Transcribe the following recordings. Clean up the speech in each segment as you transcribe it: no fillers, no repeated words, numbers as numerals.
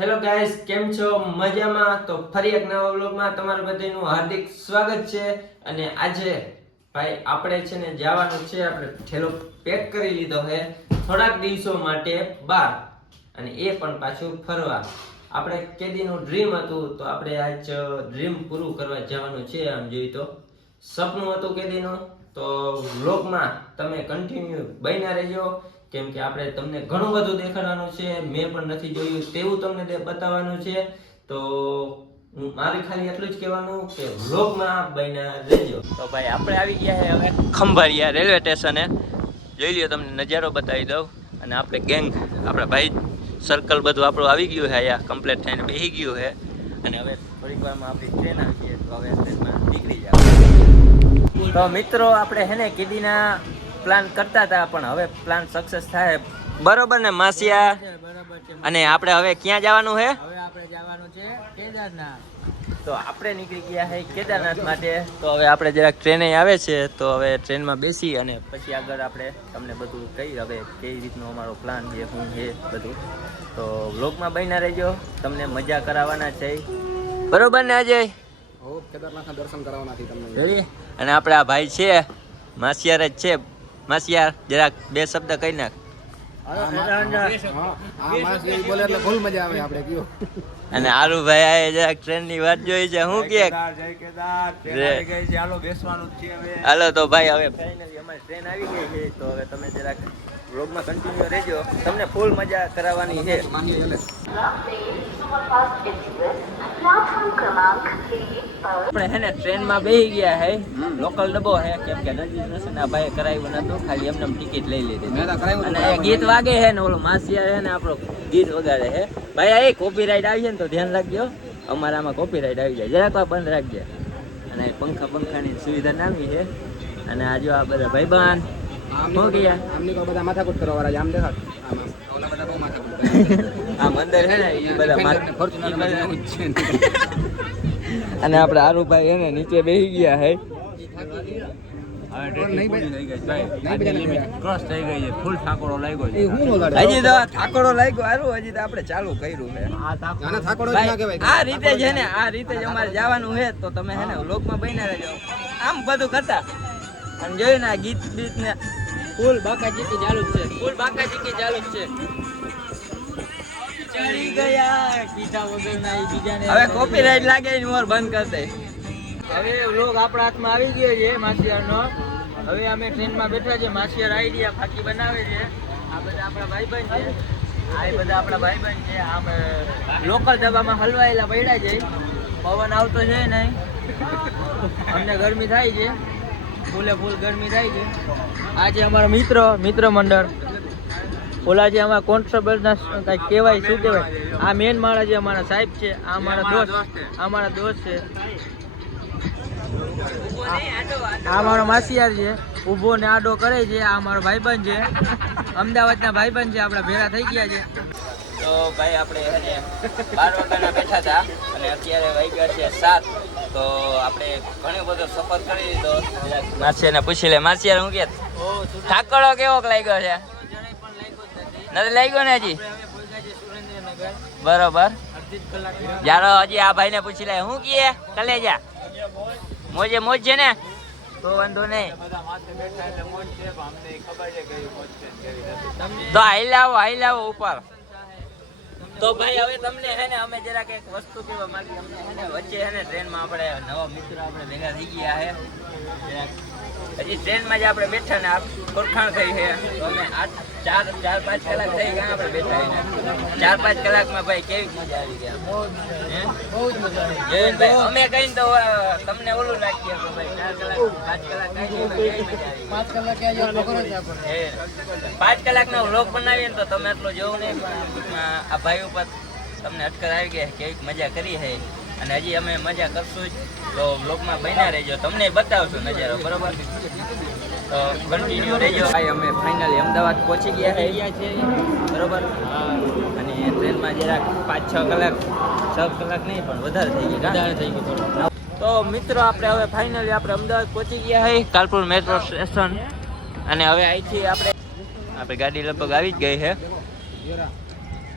Hello guys, કેમ છો? મજામાં? તો ફરી એક નવા વ્લોગમાં તમારું બધાનું હાર્દિક સ્વાગત છે. અને આજે ભાઈ આપણે છે ને જવાનું છે, આપણે ઠેલો પેક કરી લીધો છે થોડાક દિવસો માટે બહાર, અને એ પણ પાછું ફરવા. આપણે કેદીનું ડ્રીમ હતું, તો આપણે આજ ડ્રીમ પૂરું કરવા જવાનું છે. આમ જોઈએ તો સપનું હતું કેદીનું. તો વ્લોગમાં તમે કન્ટિન્યુ બન્યા રહેજો, કેમ કે આપણે તમને ઘણું બધું દેખાડવાનું છે. મેં પણ નથી જોયું તેવું તમને બતાવવાનું છે. તો મારે ખાલી એટલું જ કહેવાનું કે વ્લોગમાં બન્યા રહેજો. તો ભાઈ આપણે આવી ગયા છે હવે ખંભાળિયા રેલવે સ્ટેશને. જોઈ લ્યો, તમને નજારો બતાવી દઉં. અને આપણે ગેંગ, આપણા ભાઈ સર્કલ બધું આપણું આવી ગયું છે, અહીંયા કમ્પ્લીટ થઈને બેસી ગયું છે. અને હવે થોડીક વારમાં આપણી ટ્રેન આવી છે, તો હવે ટ્રેનમાં નીકળી જાવ. તો મિત્રો, આપણે હે ને કેદીના પ્લાન કરતા હતા, પણ હવે પ્લાન સક્સેસ થાય બરોબર ને માસિયા? અને આપણે હવે ક્યાં જવાનું છે? હવે આપણે જવાનું છે કેદારનાથ. તો આપણે નીકળી ગયા છે કેદારનાથ માટે. તો હવે આપણે જરાક ટ્રેને આવે છે, તો હવે ટ્રેનમાં બેસી અને પછી આગળ આપણે તમને બધું કહી હવે કેવી રીતનો અમારો પ્લાન છે, શું છે બધું. તો વ્લોગમાં બન્યા રહેજો, તમને મજા કરાવવાના છે બરોબર ને અજય? કેદારનાથના દર્શન કરાવવાના છે તમને. જોઈએ. અને આપણે આ ભાઈ છે માસિયાર જ છે. માસિયાર, જરાક બે શબ્દ કહી નાખ. અને આરુભાઈ આ જરાક ટ્રેન ની વાત જોઈ છે, હું કે હાલો. તો ભાઈ હવે ફાઇનલી અમારી ટ્રેન આવી ગઈ છે, તો હવે તમે જરાક વ્લોગમાં કન્ટિન્યુ રહેજો, તમને ફૂલ મજા કરાવવાની છે. આપણે હે ને ટ્રેનમાં બેસી ગયા છે, લોકલ ડબ્બો છે, કેમ કે રજીસ્ટ્રેશન આ ભાઈ કરાવ્યું નતું, ખાલી એમને ટિકિટ લઈ લીધી. અને ગીત વાગે છે ને, ઓલો માસિયા છે ને આપણો ગીત વગાડે છે. ભાઈ આ કોપીરાઇટ આવી છે ને, તો ધ્યાન રાખજો, અમારામાં કોપીરાઇટ આવી જાય, જરાક બંધ રાખજે. અને પંખાની સુવિધા નામી છે. અને આ જો આ બધા ભાઈબાન હો ગયા, આમની તો બધા માથાકૂટ કરવા વાળા છે. આમ દેખાડ, ઓલા બધા બહુ માથાકૂટ. આ મંદિર છે ને એ બધા અને આપણે આરુભાઈ એને નીચે બેસી ગયા છે. હજી તો ઠાકોરો લાગ્યો હારું, હજી તો આપણે ચાલુ કર્યું છે. આ રીતે છે ને, આ રીતે જ અમારે જવાનું છે. તો તમે છે ને વ્લોગમાં બન્યા રહેજો, આમ બધું કરતા. અને જોયું ને ગીત બીત ને ફૂલ બાકા ચીકી ચાલુ જ છે, ફૂલ બાકા ચીકી ચાલુ જ છે. ચડી ગયા કીધા વગરના બીજાને હવે કોપીરાઇટ લાગે ને મોર બંધ કરી દે. હવે વ્લોગ આપણા હાથમાં આવી ગયો છે માસિયારનો. હવે અમે ટ્રેનમાં બેઠા છે, માસિયાર આઈડિયા ફાકી બનાવે છે. આ બધા આપણા ભાઈબંધ છે, આ બધા આપણા ભાઈબંધ છે. આમ લોકલ ડબ્બામાં હલવાયેલા પડ્યા છે, પવન આવતો છે નહીં, અમને ગરમી થાય છે, ફૂલે ફૂલ ગરમી થાય છે. આ છે અમારા મિત્ર મંડળ. ઓલા જે અમારા કોન્સ્ટેબલ ના કઈ કહેવાય, શું કહેવાય, આ મેન માણસ જે અમારા સાહેબ છે, આ અમારા દોસ્ત છે. આ મારો માસિયાર છે, ઊભો ને આડો કરે છે. આ અમારો ભાઈબંધ છે, અમદાવાદના ભાઈબંધ છે, આપણા ભેગા થઈ ગયા છે. તો ભાઈ આપણે 12 વાગ્યાના બેઠા હતા અને અત્યારે વાગ્યા છે 7. તો આપણે ઘણો બધો સફર કરી લીધો. માસિયાને પૂછી લે, માસિયાર હું કે ઠાકડો કેવો લાગ્યો છે? નથી લાગ્યો ને હજી? બરોબર. જારો હજી આ ભાઈ ને પૂછી લે, હું કીએ કલેજા મોજે મોજ છે ને? તો વાંધો નહીં, તો હાઈ લાવો ઉપર. તો ભાઈ હવે તમને હે ને અમે જરાક એક વસ્તુ કહેવા માંગી. અમને હે ને વચ્ચે હે ને ટ્રેનમાં આપણે નવા મિત્રો આપણે ભેગા થઈ ગયા છે. હજી ટ્રેનમાં જ આપણે બેઠા ને ઓળખાણ થઈ છે. તો અમે 4-5 કલાક થઈ ગયા આપણે બેઠા. 4-5 કલાકમાં ભાઈ કેવી મજા આવી ગયા, બહુ જ મજા આવી. ભાઈ અમે કહીને તો તમને ઓલું લાગીએ ભાઈ, 4 કલાક 5 કલાક કઈ મજા આવી. 5 કલાકનો વ્લોગ બનાવીએ ને તો તમે એટલો જોવો નહીં, પણ આ ભાઈ ઉપર તમને અટકર આવી ગયા, કેવી મજા કરી છે. અને હજી અમે મજા કરશું જ, તો વ્લોગમાં બન્યા રહેજો, તમને બતાવશું નજારો બરોબર. તો કન્ટિન્યુ રહેજો. ભાઈ અમે ફાઇનલી અમદાવાદ પહોંચી ગયા છે બરોબર. અને ટ્રેનમાં જરાક 5-6 કલાક, 6 કલાક નહીં પણ વધારે થઈ ગયું. તો મિત્રો આપણે હવે ફાઇનલી આપણે અમદાવાદ પહોંચી ગયા છે, કાલપુર મેટ્રો સ્ટેશન. અને હવે અહીંથી આપણે ગાડી લગભગ આવી જ ગઈ છે.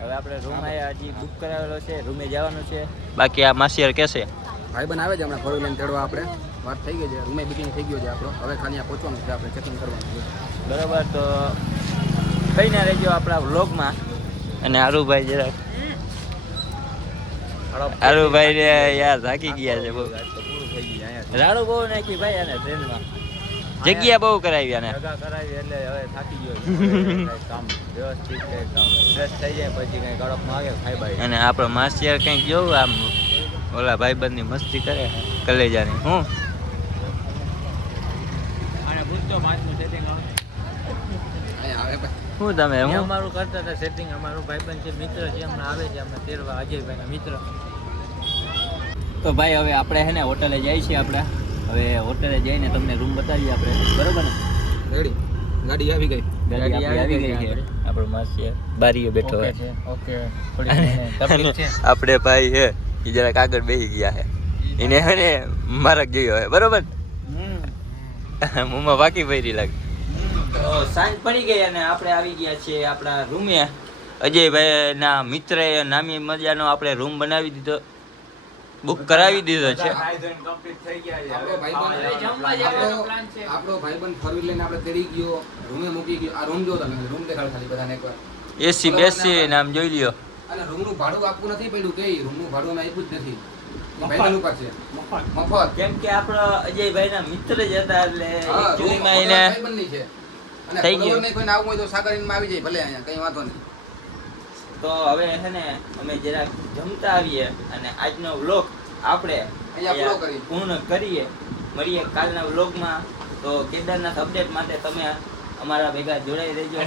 હવે આપણે રૂમ હજી બુક કરાવેલો છે, રૂમે જવાનું છે. બાકી આ માસિયાર કેસે ભાઈબંધ આવે છે હમણાં ફોર વ્હીલર તેડવા આપણે વાત થઈ ગઈ છે, રૂમે બુકિંગ થઈ ગયો છે આપણો. હવે ખાલી આ પહોંચવાનું છે, આપણે ચેકિંગ કરવાનું છે. બરાબર. તો કઈ ના રહેજો આપણા વ્લોગમાં. અને આરુભાઈ જરાક આરુભાઈ ને યાર થાકી ગયા છે બહુ. રાડું બહુ નાખી ભાઈ આને ટ્રેનમાં. જગ્યા બહુ કરાવી આને. કરાવી એટલે હવે થાકી ગયો. કામ વ્યવસ્થિત કામ ફ્રેશ થઈ જાય પછી કઈ કડકમાં આવે ખાઈ બાઈ. અને આપણો માસિયાર કંઈક જોવું આમ ઓલા ભાઈબંધની મસ્તી કરે કલેજાની. હું અને પૂછતો માસનું સેટિંગ આવે ભાઈ શું તમે હું અમારું કરતા હતા સેટિંગ. અમારું ભાઈબંધ છે, મિત્ર છે, હમણાં આવે છે અમે તેરવા અજયભાઈના મિત્ર. તો ભાઈ હવે આપણે હે ને હોટલે જઈએ છીએ. આપણે હવે હોટલે જઈને તમને રૂમ બતાવીએ આપણે. બરોબર ને? રેડી ગાડી આવી ગઈ. ગાડી આવી ગઈ છે. આપણો માસી બારીએ બેઠો છે. ઓકે આપણે ભાઈ હે એ જરાક આગળ બેસી ગયા છે. એને હે ને મારક જોયો હે. બરોબર. મોંમાં બાકી ભરી લાગે. તો સાંજ પડી ગઈ અને આપણે આવી ગયા છીએ આપણા રૂમે. અજયભાઈ ના મિત્રએ નામી મજાનો આપણે રૂમ બનાવી દીધો, બુક કરાવી દીધો છે. આપણો ભાઈબંધ ફોર વ્હીલર લઈને આપણે તેડી ગયો, રૂમે મૂકી ગયો. આ રૂમ જો તમે, રૂમ દેખાડ ખાલી બધાને એકવાર. એસી બેસી નામ જોઈ લ્યો. અને રૂમનું ભાડું આપવું નથી પડ્યું કે રૂમનું ભાડું અમે આપ્યું જ નથી. ભાઈબંધ ઉપર છે મફત. કેમ કે આપણો અજયભાઈ ના મિત્ર જ હતા એટલે હા, એકચ્યુઅલીમાં એને ભાઈબંધની છે. અને થઈ ગયું. ખબર નહીં કોઈને આવવું હોય તો સાગરીનમાં આવી જાય ભલે, અહીંયા કઈ વાંધો નહીં. તો હવે છે ને અમે જરાક જમતા આવીએ અને આજનો વ્લોગ આપણે અહીંયા પૂરો કરીએ. પૂર્ણ કરીએ. મળીએ કાલના વ્લોગમાં. તો કેદારનાથ અપડેટ માટે તમે અમારા ભેગા જોડાઈ રહેજો.